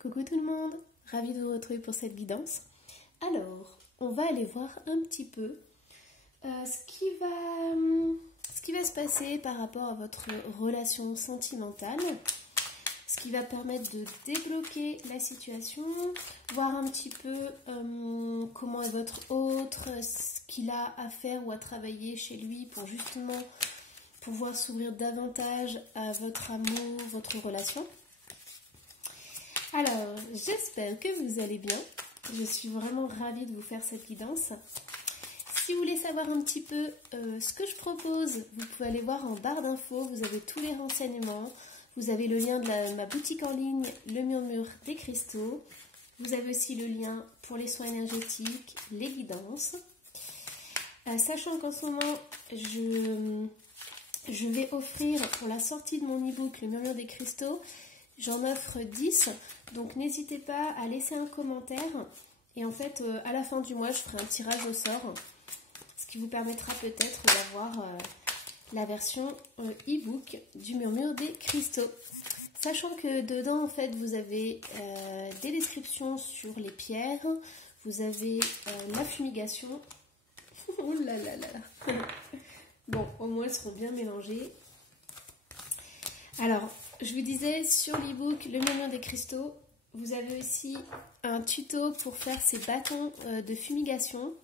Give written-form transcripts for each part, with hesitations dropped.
Coucou tout le monde, ravie de vous retrouver pour cette guidance. Alors, on va aller voir un petit peu ce qui va se passer par rapport à votre relation sentimentale, ce qui va permettre de débloquer la situation, voir un petit peu comment est votre autre, ce qu'il a à faire ou à travailler chez lui pour justement pouvoir s'ouvrir davantage à votre amour, votre relation. Alors, j'espère que vous allez bien. Je suis vraiment ravie de vous faire cette guidance. Si vous voulez savoir un petit peu ce que je propose, vous pouvez aller voir en barre d'infos. Vous avez tous les renseignements. Vous avez le lien de ma boutique en ligne, le Murmure des Cristaux. Vous avez aussi le lien pour les soins énergétiques, les guidances. Sachant qu'en ce moment, je vais offrir pour la sortie de mon e-book, le Murmure des Cristaux, j'en offre 10, donc n'hésitez pas à laisser un commentaire. Et en fait, à la fin du mois, je ferai un tirage au sort, ce qui vous permettra peut-être d'avoir la version e-book du Murmure des Cristaux. Sachant que dedans, en fait, vous avez des descriptions sur les pierres, vous avez la fumigation. Oh là là là là. Bon, au moins, elles seront bien mélangées. Alors, je vous disais, sur l'e-book Le Murmure des Cristaux, vous avez aussi un tuto pour faire ces bâtons de fumigation.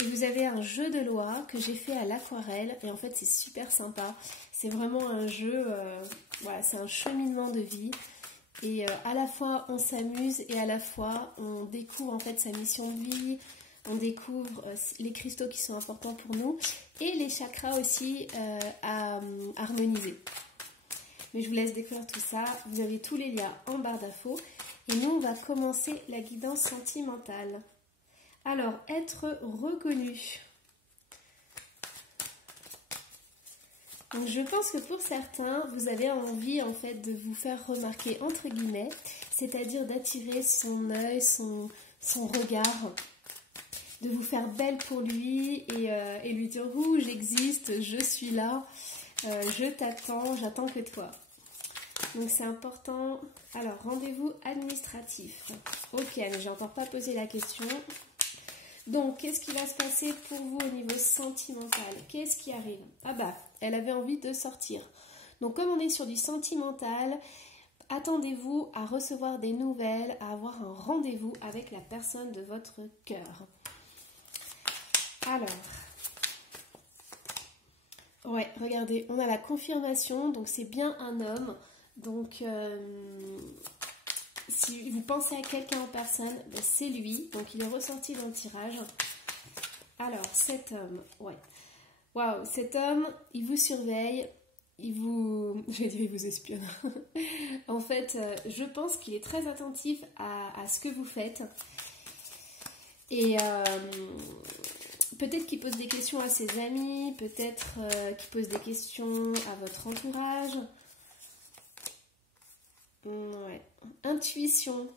Et vous avez un jeu de loi que j'ai fait à l'aquarelle. Et en fait, c'est super sympa. C'est vraiment un jeu, voilà, c'est un cheminement de vie. Et à la fois, on s'amuse et à la fois, on découvre en fait sa mission de vie. On découvre les cristaux qui sont importants pour nous. Et les chakras aussi à harmoniser. Mais je vous laisse découvrir tout ça. Vous avez tous les liens en barre d'infos. Et nous, on va commencer la guidance sentimentale. Alors, être reconnu. Donc, je pense que pour certains, vous avez envie en fait de vous faire remarquer entre guillemets, c'est-à-dire d'attirer son œil, son regard, de vous faire belle pour lui et lui dire « Ouh, j'existe, je suis là, je t'attends, j'attends que toi ». Donc c'est important. Alors, rendez-vous administratif. Ok, mais j'ai encore pas posé la question. Donc, qu'est-ce qui va se passer pour vous au niveau sentimental? Qu'est-ce qui arrive? Ah bah, elle avait envie de sortir. Donc, comme on est sur du sentimental, attendez-vous à recevoir des nouvelles, à avoir un rendez-vous avec la personne de votre cœur. Alors... ouais, regardez, on a la confirmation, donc c'est bien un homme. Donc, si vous pensez à quelqu'un en personne, ben c'est lui. Donc, il est ressorti dans le tirage. Alors, cet homme, ouais. Waouh, cet homme, il vous surveille. Il vous... je vais dire, il vous espionne. En fait, je pense qu'il est très attentif à ce que vous faites. Et... peut-être qu'il pose des questions à ses amis, peut-être qu'il pose des questions à votre entourage. Ouais. Intuition.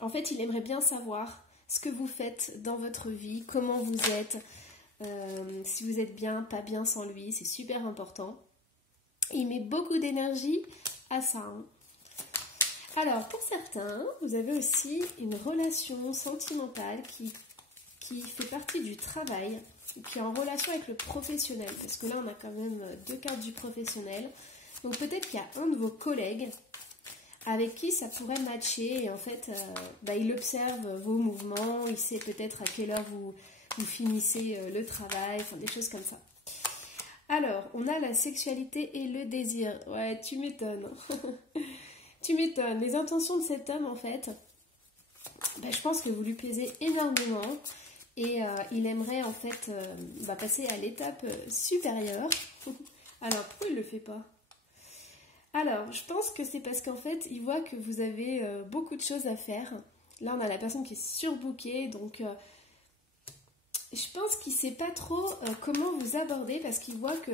En fait, il aimerait bien savoir ce que vous faites dans votre vie, comment vous êtes, si vous êtes bien, pas bien sans lui, c'est super important. Il met beaucoup d'énergie à ça. Hein. Alors, pour certains, vous avez aussi une relation sentimentale qui fait partie du travail, qui est en relation avec le professionnel, parce que là on a quand même deux cartes du professionnel. Donc peut-être qu'il y a un de vos collègues avec qui ça pourrait matcher, et en fait il observe vos mouvements, il sait peut-être à quelle heure vous finissez le travail, enfin des choses comme ça. Alors, on a la sexualité et le désir. Ouais, tu m'étonnes. Tu m'étonnes. Les intentions de cet homme, en fait, je pense que vous lui plaisez énormément. Et il aimerait en fait passer à l'étape supérieure. Alors, pourquoi il ne le fait pas? Alors, je pense que c'est parce qu'en fait, il voit que vous avez beaucoup de choses à faire. Là, on a la personne qui est surbookée. Donc, je pense qu'il ne sait pas trop comment vous aborder. Parce qu'il voit que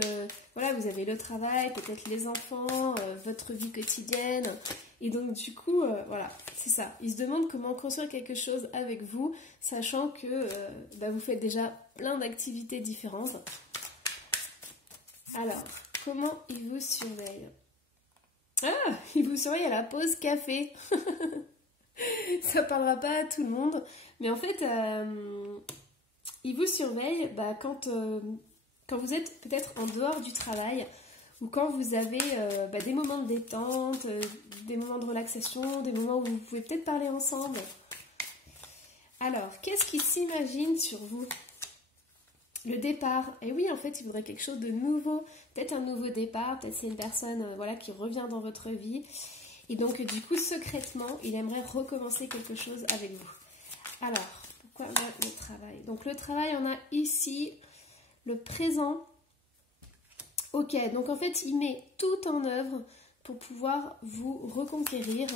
voilà, vous avez le travail, peut-être les enfants, votre vie quotidienne. Et donc du coup, voilà, c'est ça. Il se demande comment construire quelque chose avec vous, sachant que vous faites déjà plein d'activités différentes. Alors, comment il vous surveille? Ah, il vous surveille à la pause café. Ça parlera pas à tout le monde. Mais en fait, il vous surveille quand vous êtes peut-être en dehors du travail ou quand vous avez des moments de détente, des moments de relaxation, des moments où vous pouvez peut-être parler ensemble. Alors, qu'est-ce qu'il s'imagine sur vous? Le départ. Et oui, en fait, il voudrait quelque chose de nouveau. Peut-être un nouveau départ. Peut-être c'est une personne qui revient dans votre vie. Et donc, du coup, secrètement, il aimerait recommencer quelque chose avec vous. Alors, pourquoi le travail? Donc, le travail, on a ici le présent. Ok, donc en fait, il met tout en œuvre pour pouvoir vous reconquérir.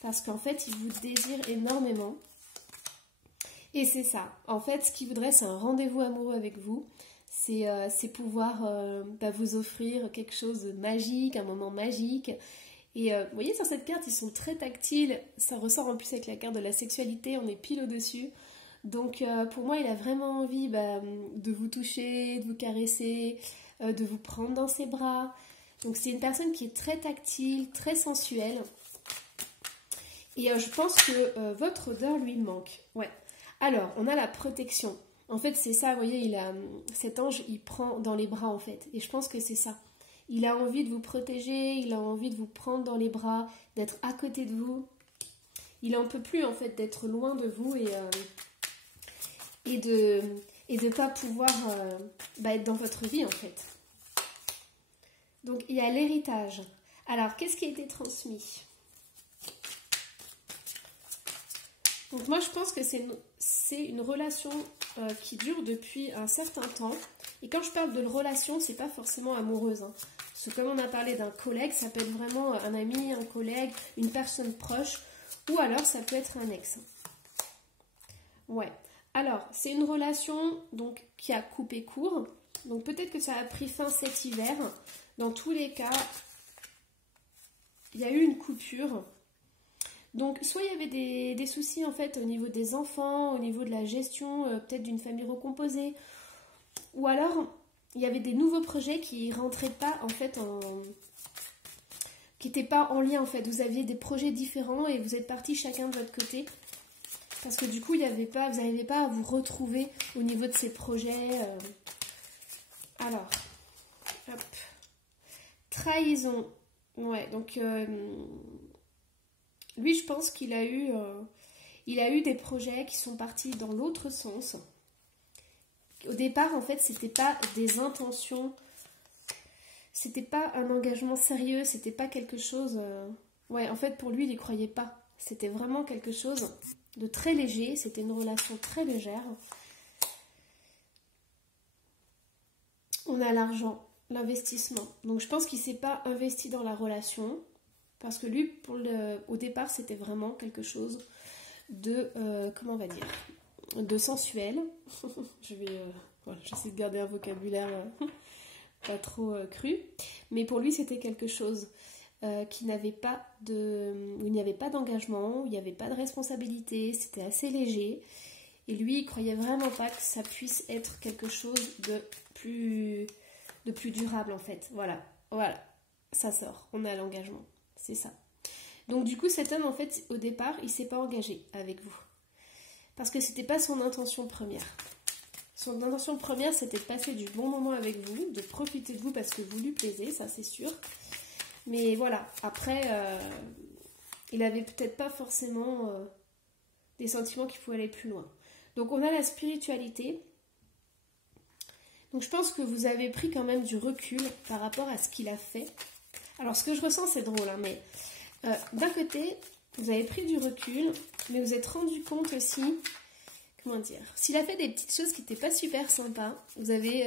Parce qu'en fait, il vous désire énormément. Et c'est ça. En fait, ce qu'il voudrait, c'est un rendez-vous amoureux avec vous. C'est pouvoir vous offrir quelque chose de magique, un moment magique. Et vous voyez, sur cette carte, ils sont très tactiles. Ça ressort en plus avec la carte de la sexualité. On est pile au-dessus. Donc, pour moi, il a vraiment envie de vous toucher, de vous caresser, de vous prendre dans ses bras. Donc, c'est une personne qui est très tactile, très sensuelle. Et je pense que votre odeur lui manque. Ouais. Alors, on a la protection. En fait, c'est ça, vous voyez, cet ange, il prend dans les bras, en fait. Et je pense que c'est ça. Il a envie de vous protéger, il a envie de vous prendre dans les bras, d'être à côté de vous. Il n'en peut plus, en fait, d'être loin de vous et de pas pouvoir être dans votre vie, en fait. Donc, il y a l'héritage. Alors, qu'est-ce qui a été transmis? Donc moi je pense que c'est une relation qui dure depuis un certain temps. Et quand je parle de relation, c'est pas forcément amoureuse. Hein. Parce que comme on a parlé d'un collègue, ça peut être vraiment un ami, un collègue, une personne proche. Ou alors ça peut être un ex. Ouais. Alors, c'est une relation donc, qui a coupé court. Donc peut-être que ça a pris fin cet hiver. Dans tous les cas, il y a eu une coupure. Donc, soit il y avait des soucis en fait au niveau des enfants, au niveau de la gestion peut-être d'une famille recomposée, ou alors il y avait des nouveaux projets qui rentraient pas en fait qui n'étaient pas en lien en fait. Vous aviez des projets différents et vous êtes partis chacun de votre côté parce que du coup vous n'arrivez pas à vous retrouver au niveau de ces projets. Alors, hop, trahison. Ouais, donc lui, je pense qu'il a eu des projets qui sont partis dans l'autre sens. Au départ, en fait, c'était pas des intentions, c'était pas un engagement sérieux, c'était pas quelque chose. Ouais, en fait, pour lui, il n'y croyait pas. C'était vraiment quelque chose de très léger. C'était une relation très légère. On a l'argent, l'investissement. Donc, je pense qu'il s'est pas investi dans la relation. Parce que lui, au départ, c'était vraiment quelque chose de, comment on va dire, de sensuel. J'essaie de garder un vocabulaire pas trop cru. Mais pour lui, c'était quelque chose où il n'y avait pas d'engagement, où il n'y avait pas de responsabilité, c'était assez léger. Et lui, il croyait vraiment pas que ça puisse être quelque chose de plus durable, en fait. Voilà, ça sort, on a l'engagement. C'est ça. Donc du coup, cet homme, en fait, au départ, il s'est pas engagé avec vous. Parce que c'était pas son intention première. Son intention première, c'était de passer du bon moment avec vous, de profiter de vous parce que vous lui plaisez, ça c'est sûr. Mais voilà, après, il avait peut-être pas forcément des sentiments qui pouvaient aller plus loin. Donc on a la spiritualité. Donc je pense que vous avez pris quand même du recul par rapport à ce qu'il a fait. Alors, ce que je ressens, c'est drôle, hein, mais d'un côté, vous avez pris du recul, mais vous êtes rendu compte aussi, comment dire, s'il a fait des petites choses qui n'étaient pas super sympas, vous lui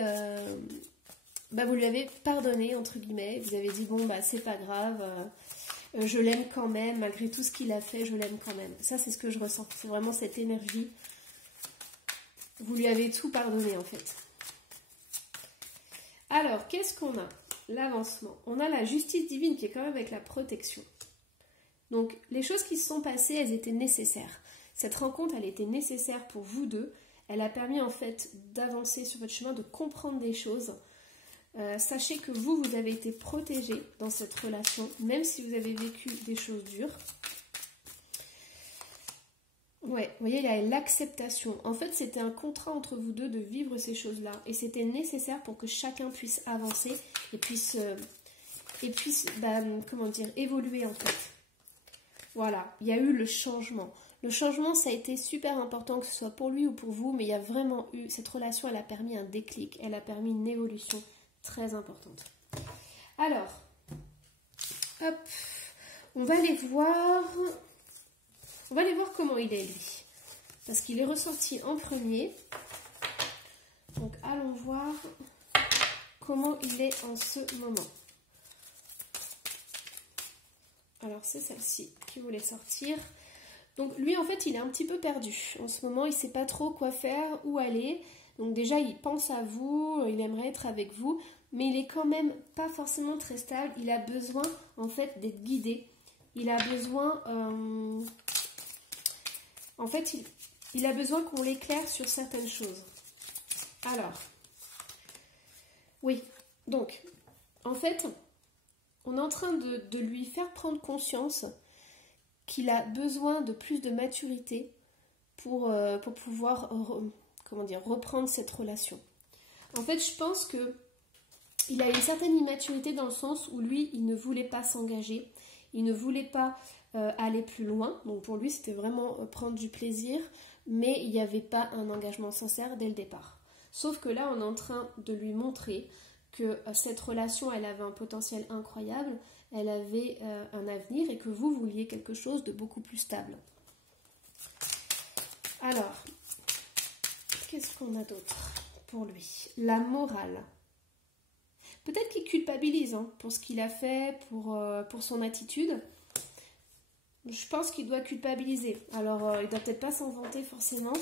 avez pardonné, entre guillemets, vous avez dit, bon, c'est pas grave, je l'aime quand même, malgré tout ce qu'il a fait, je l'aime quand même. Ça, c'est ce que je ressens, c'est vraiment cette énergie. Vous lui avez tout pardonné, en fait. Alors, qu'est-ce qu'on a ? L'avancement. On a la justice divine qui est quand même avec la protection. Donc, les choses qui se sont passées, elles étaient nécessaires. Cette rencontre, elle était nécessaire pour vous deux. Elle a permis en fait d'avancer sur votre chemin, de comprendre des choses. Sachez que vous avez été protégé dans cette relation, même si vous avez vécu des choses dures. Ouais, vous voyez, il y a l'acceptation. En fait, c'était un contrat entre vous deux de vivre ces choses-là. Et c'était nécessaire pour que chacun puisse avancer et puisse comment dire, évoluer en fait. Voilà, il y a eu le changement. Le changement, ça a été super important, que ce soit pour lui ou pour vous, mais il y a vraiment eu, cette relation, elle a permis un déclic, elle a permis une évolution très importante. Alors, hop, on va aller voir comment il est lui. Parce qu'il est ressorti en premier. Donc allons voir comment il est en ce moment. Alors c'est celle-ci qui voulait sortir. Donc lui en fait il est un petit peu perdu. En ce moment il ne sait pas trop quoi faire, où aller. Donc déjà il pense à vous, il aimerait être avec vous. Mais il est quand même pas forcément très stable. Il a besoin en fait d'être guidé. Il a besoin... En fait, il a besoin qu'on l'éclaire sur certaines choses. Alors, oui, donc, en fait, on est en train de lui faire prendre conscience qu'il a besoin de plus de maturité pour pouvoir reprendre cette relation. En fait, je pense qu'il a une certaine immaturité dans le sens où lui, il ne voulait pas s'engager, il ne voulait pas aller plus loin. Donc pour lui, c'était vraiment prendre du plaisir, mais il n'y avait pas un engagement sincère dès le départ. Sauf que là, on est en train de lui montrer que cette relation, elle avait un potentiel incroyable, elle avait un avenir et que vous vouliez quelque chose de beaucoup plus stable. Alors, qu'est-ce qu'on a d'autre pour lui? La morale. Peut-être qu'il culpabilise pour ce qu'il a fait, pour son attitude. Je pense qu'il doit culpabiliser. Alors, il ne doit peut-être pas s'en vanter forcément.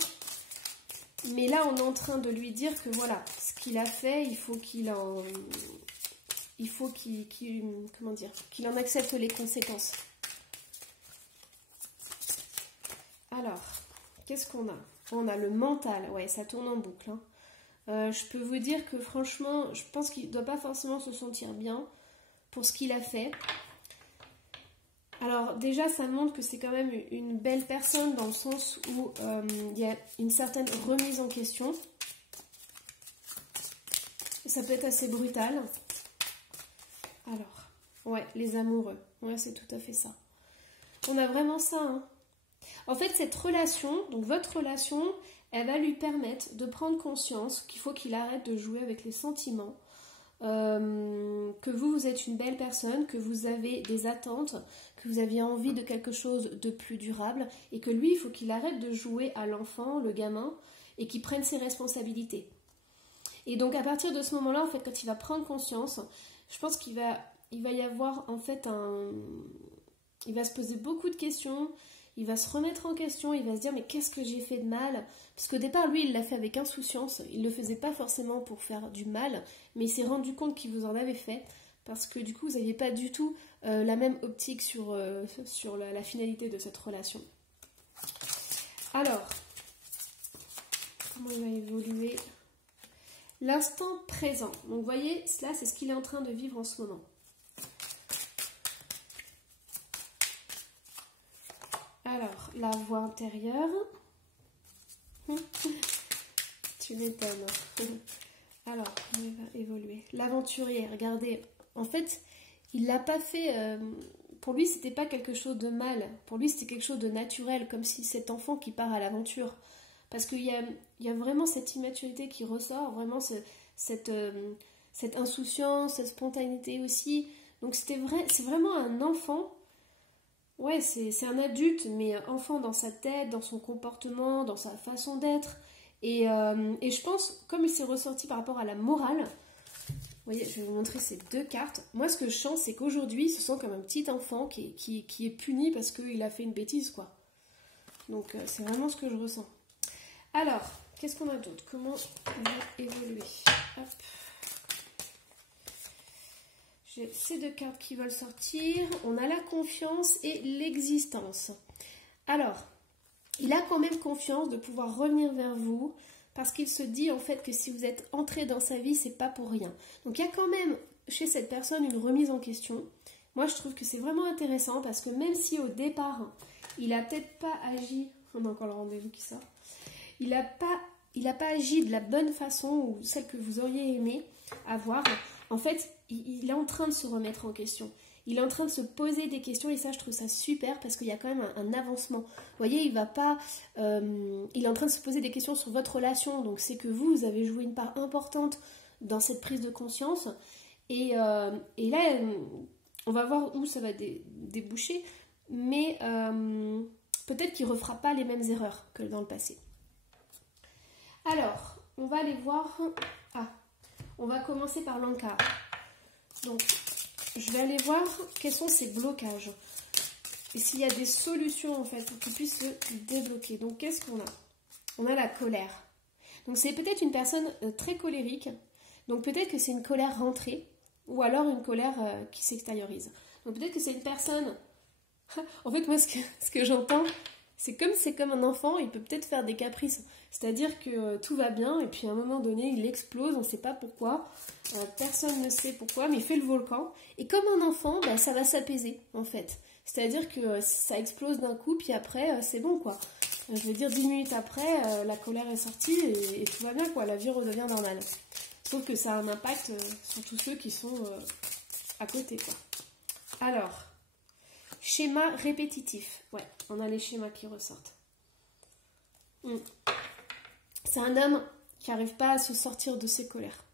Mais là, on est en train de lui dire que voilà, ce qu'il a fait, il faut qu'il en accepte les conséquences. Alors, qu'est-ce qu'on a? On a le mental. Ouais, ça tourne en boucle. Je peux vous dire que franchement, je pense qu'il ne doit pas forcément se sentir bien pour ce qu'il a fait. Alors déjà, ça montre que c'est quand même une belle personne dans le sens où il y a une certaine remise en question. Et ça peut être assez brutal. Alors, ouais, les amoureux. Ouais, c'est tout à fait ça. On a vraiment ça. En fait, cette relation, donc votre relation, elle va lui permettre de prendre conscience qu'il faut qu'il arrête de jouer avec les sentiments. Que vous êtes une belle personne, que vous avez des attentes, que vous aviez envie de quelque chose de plus durable et que lui, il faut qu'il arrête de jouer à l'enfant, le gamin, et qu'il prenne ses responsabilités. Et donc à partir de ce moment-là, en fait, quand il va prendre conscience, je pense qu'il va y avoir en fait il va se poser beaucoup de questions, il va se remettre en question, il va se dire mais qu'est-ce que j'ai fait de mal? Parce qu'au départ, lui, il l'a fait avec insouciance, il ne le faisait pas forcément pour faire du mal, mais il s'est rendu compte qu'il vous en avait fait, parce que du coup, vous n'aviez pas du tout la même optique sur la finalité de cette relation. Alors, comment il va évoluer? L'instant présent. Donc, vous voyez, là, c'est ce qu'il est en train de vivre en ce moment. Alors, la voix intérieure. Tu m'étonnes. Alors, comment il va évoluer? L'aventurier, regardez. En fait, il l'a pas fait... pour lui, c'était pas quelque chose de mal. Pour lui, c'était quelque chose de naturel, comme si cet enfant qui part à l'aventure. Parce qu'il y a vraiment cette immaturité qui ressort, vraiment cette insouciance, cette spontanéité aussi. Donc, c'est vraiment un enfant. Ouais, c'est un adulte, mais enfant dans sa tête, dans son comportement, dans sa façon d'être. Et je pense, comme il s'est ressorti par rapport à la morale, vous voyez, je vais vous montrer ces deux cartes. Moi, ce que je sens, c'est qu'aujourd'hui, il se sent comme un petit enfant qui est puni parce qu'il a fait une bêtise, quoi. Donc, c'est vraiment ce que je ressens. Alors, qu'est-ce qu'on a d'autre? Comment on va évoluer? Hop. J'ai ces deux cartes qui veulent sortir. On a la confiance et l'existence. Alors, il a quand même confiance de pouvoir revenir vers vous parce qu'il se dit en fait que si vous êtes entré dans sa vie, c'est pas pour rien. Donc il y a quand même chez cette personne une remise en question. Moi, je trouve que c'est vraiment intéressant parce que même si au départ, il a peut-être pas agi On a encore le rendez-vous qui sort. Il n'a pas agi de la bonne façon ou celle que vous auriez aimé avoir. En fait, il est en train de se remettre en question. Il est en train de se poser des questions et ça, je trouve ça super parce qu'il y a quand même un avancement. Vous voyez, il est en train de se poser des questions sur votre relation. Donc, c'est que vous avez joué une part importante dans cette prise de conscience. Et là, on va voir où ça va déboucher. Mais peut-être qu'il ne refera pas les mêmes erreurs que dans le passé. Alors, on va aller voir... on va commencer par l'encart. Donc, je vais aller voir quels sont ces blocages. Et s'il y a des solutions, en fait, pour qu'ils puissent se débloquer. Donc, qu'est-ce qu'on a? On a la colère. Donc, c'est peut-être une personne très colérique. Donc, peut-être que c'est une colère rentrée. Ou alors une colère qui s'extériorise. Donc, peut-être que c'est une personne... En fait, moi, ce que j'entends... C'est comme un enfant, il peut peut-être faire des caprices. C'est-à-dire que tout va bien et puis à un moment donné, il explose, on ne sait pas pourquoi. Personne ne sait pourquoi, mais il fait le volcan. Et comme un enfant, ça va s'apaiser en fait. C'est-à-dire que ça explose d'un coup, puis après, c'est bon quoi. Je veux dire, 10 minutes après, la colère est sortie et tout va bien quoi. La vie redevient normale. Sauf que ça a un impact sur tous ceux qui sont à côté quoi. Alors... Schéma répétitif. Ouais, on a les schémas qui ressortent. C'est un homme qui n'arrive pas à se sortir de ses colères.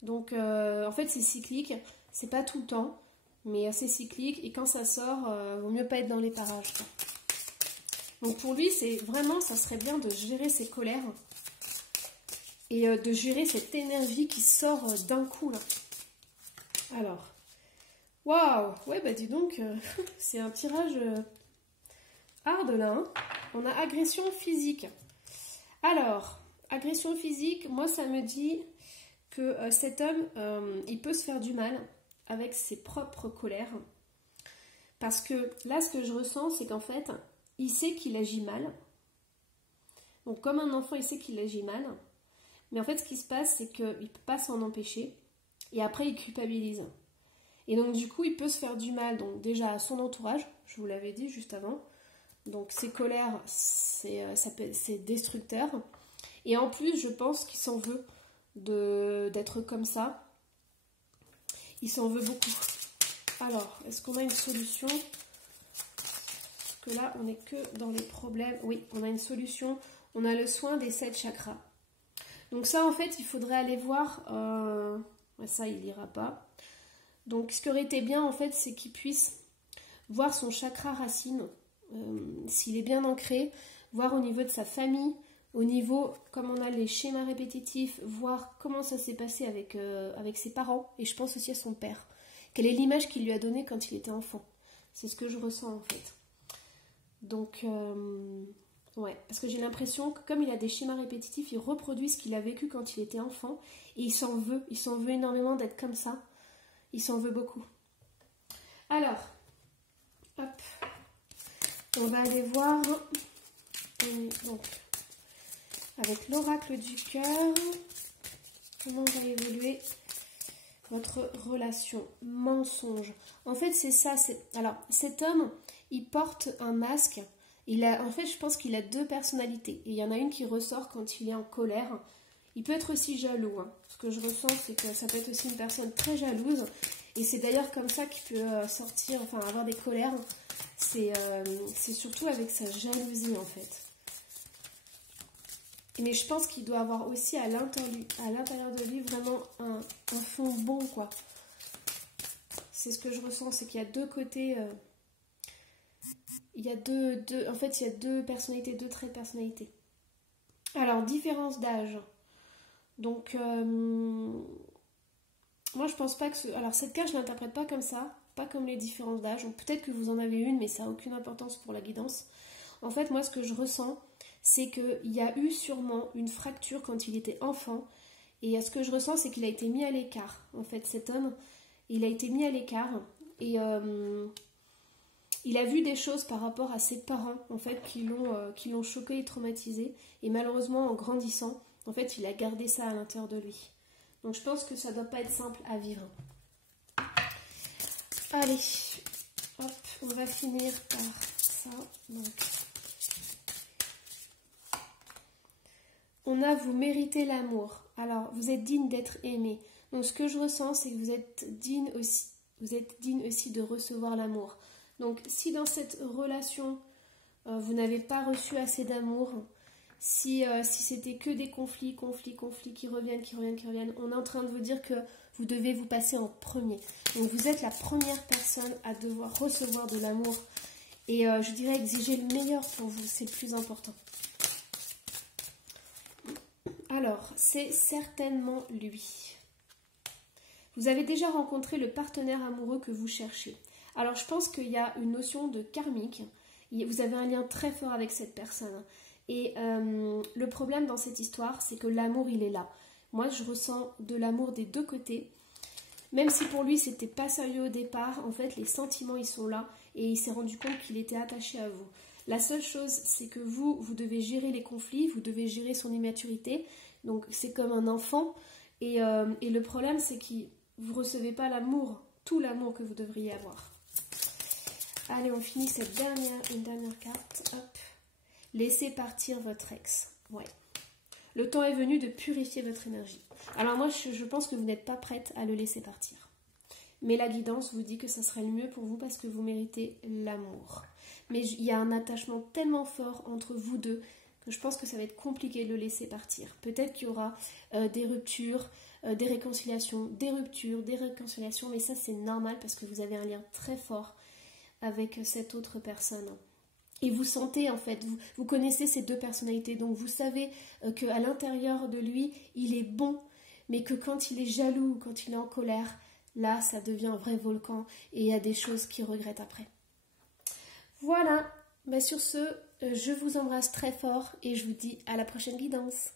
Donc, en fait, c'est cyclique. C'est pas tout le temps, mais c'est cyclique. Et quand ça sort, vaut mieux pas être dans les parages. Quoi. Donc, pour lui, c'est vraiment, ça serait bien de gérer ses colères et de gérer cette énergie qui sort d'un coup, là. Alors... Waouh! Ouais, bah dis donc, c'est un tirage hard là. Hein. On a agression physique. Alors, agression physique, moi ça me dit que cet homme, il peut se faire du mal avec ses propres colères. Parce que là, ce que je ressens, c'est qu'en fait, il sait qu'il agit mal. Donc, comme un enfant, il sait qu'il agit mal. Mais en fait, ce qui se passe, c'est qu'il ne peut pas s'en empêcher. Et après, il culpabilise. Et donc du coup, il peut se faire du mal, donc déjà à son entourage, je vous l'avais dit juste avant. Donc ses colères, c'est destructeur. Et en plus, je pense qu'il s'en veut d'être comme ça. Il s'en veut beaucoup. Alors, est-ce qu'on a une solution? Parce que là, on n'est que dans les problèmes. Oui, on a une solution. On a le soin des 7 chakras. Donc ça, en fait, il faudrait aller voir... ça, il n'ira pas. Donc, ce qui aurait été bien, en fait, c'est qu'il puisse voir son chakra racine, s'il est bien ancré, voir au niveau de sa famille, au niveau, comme on a les schémas répétitifs, voir comment ça s'est passé avec ses parents, et je pense aussi à son père. Quelle est l'image qu'il lui a donnée quand il était enfant? C'est ce que je ressens, en fait. Donc, ouais, parce que j'ai l'impression que comme il a des schémas répétitifs, il reproduit ce qu'il a vécu quand il était enfant, et il s'en veut énormément d'être comme ça. Il s'en veut beaucoup. Alors, hop, on va aller voir donc, avec l'oracle du cœur, comment va évoluer votre relation. Mensonge. En fait, c'est ça. Alors, cet homme, il porte un masque. En fait, je pense qu'il a 2 personnalités. Et il y en a une qui ressort quand il est en colère. Il peut être aussi jaloux. Hein. Ce que je ressens, c'est que ça peut être aussi une personne très jalouse. Et c'est d'ailleurs comme ça qu'il peut sortir, enfin avoir des colères. C'est surtout avec sa jalousie en fait. Mais je pense qu'il doit avoir aussi à l'intérieur de lui vraiment un fond bon quoi. C'est ce que je ressens, c'est qu'il y a 2 côtés. Il y a en fait, il y a 2 personnalités, 2 traits de personnalité. Alors, différence d'âge. Donc, moi je pense pas que alors cette carte je l'interprète pas comme ça, pas comme les différences d'âge. Peut-être que vous en avez une, mais ça n'a aucune importance pour la guidance. En fait, moi ce que je ressens, c'est qu'il y a eu sûrement une fracture quand il était enfant. Et ce que je ressens, c'est qu'il a été mis à l'écart. En fait, cet homme, il a été mis à l'écart. Et il a vu des choses par rapport à ses parents, en fait, qui l'ont choqué et traumatisé. Et malheureusement, en grandissant, en fait, il a gardé ça à l'intérieur de lui. Donc, je pense que ça ne doit pas être simple à vivre. Allez, hop, on va finir par ça. Donc, on a vous méritez l'amour. Alors, vous êtes digne d'être aimé. Donc, ce que je ressens, c'est que vous êtes digne aussi de recevoir l'amour. Donc, si dans cette relation, vous n'avez pas reçu assez d'amour, si c'était que des conflits qui reviennent, on est en train de vous dire que vous devez vous passer en premier. Donc, vous êtes la première personne à devoir recevoir de l'amour. Et je dirais exiger le meilleur pour vous, c'est le plus important. Alors, c'est certainement lui. Vous avez déjà rencontré le partenaire amoureux que vous cherchez. Alors, je pense qu'il y a une notion de karmique. Vous avez un lien très fort avec cette personne. Et le problème dans cette histoire, c'est que l'amour, il est là. Moi, je ressens de l'amour des deux côtés. Même si pour lui, c'était pas sérieux au départ, en fait, les sentiments, ils sont là. Et il s'est rendu compte qu'il était attaché à vous. La seule chose, c'est que vous devez gérer les conflits, vous devez gérer son immaturité. Donc, c'est comme un enfant. Et le problème, c'est que vous ne recevez pas l'amour, tout l'amour que vous devriez avoir. Allez, on finit une dernière carte. Hop. Laissez partir votre ex. Ouais. Le temps est venu de purifier votre énergie. Alors moi, je pense que vous n'êtes pas prête à le laisser partir. Mais la guidance vous dit que ça serait le mieux pour vous parce que vous méritez l'amour. Mais il y a un attachement tellement fort entre vous deux que je pense que ça va être compliqué de le laisser partir. Peut-être qu'il y aura des ruptures, des réconciliations, des ruptures, des réconciliations, mais ça c'est normal parce que vous avez un lien très fort avec cette autre personne. Et vous sentez en fait, vous connaissez ces deux personnalités, donc vous savez qu'à l'intérieur de lui, il est bon, mais que quand il est jaloux, quand il est en colère, là ça devient un vrai volcan et il y a des choses qu'il regrette après. Voilà, sur ce, je vous embrasse très fort et je vous dis à la prochaine guidance.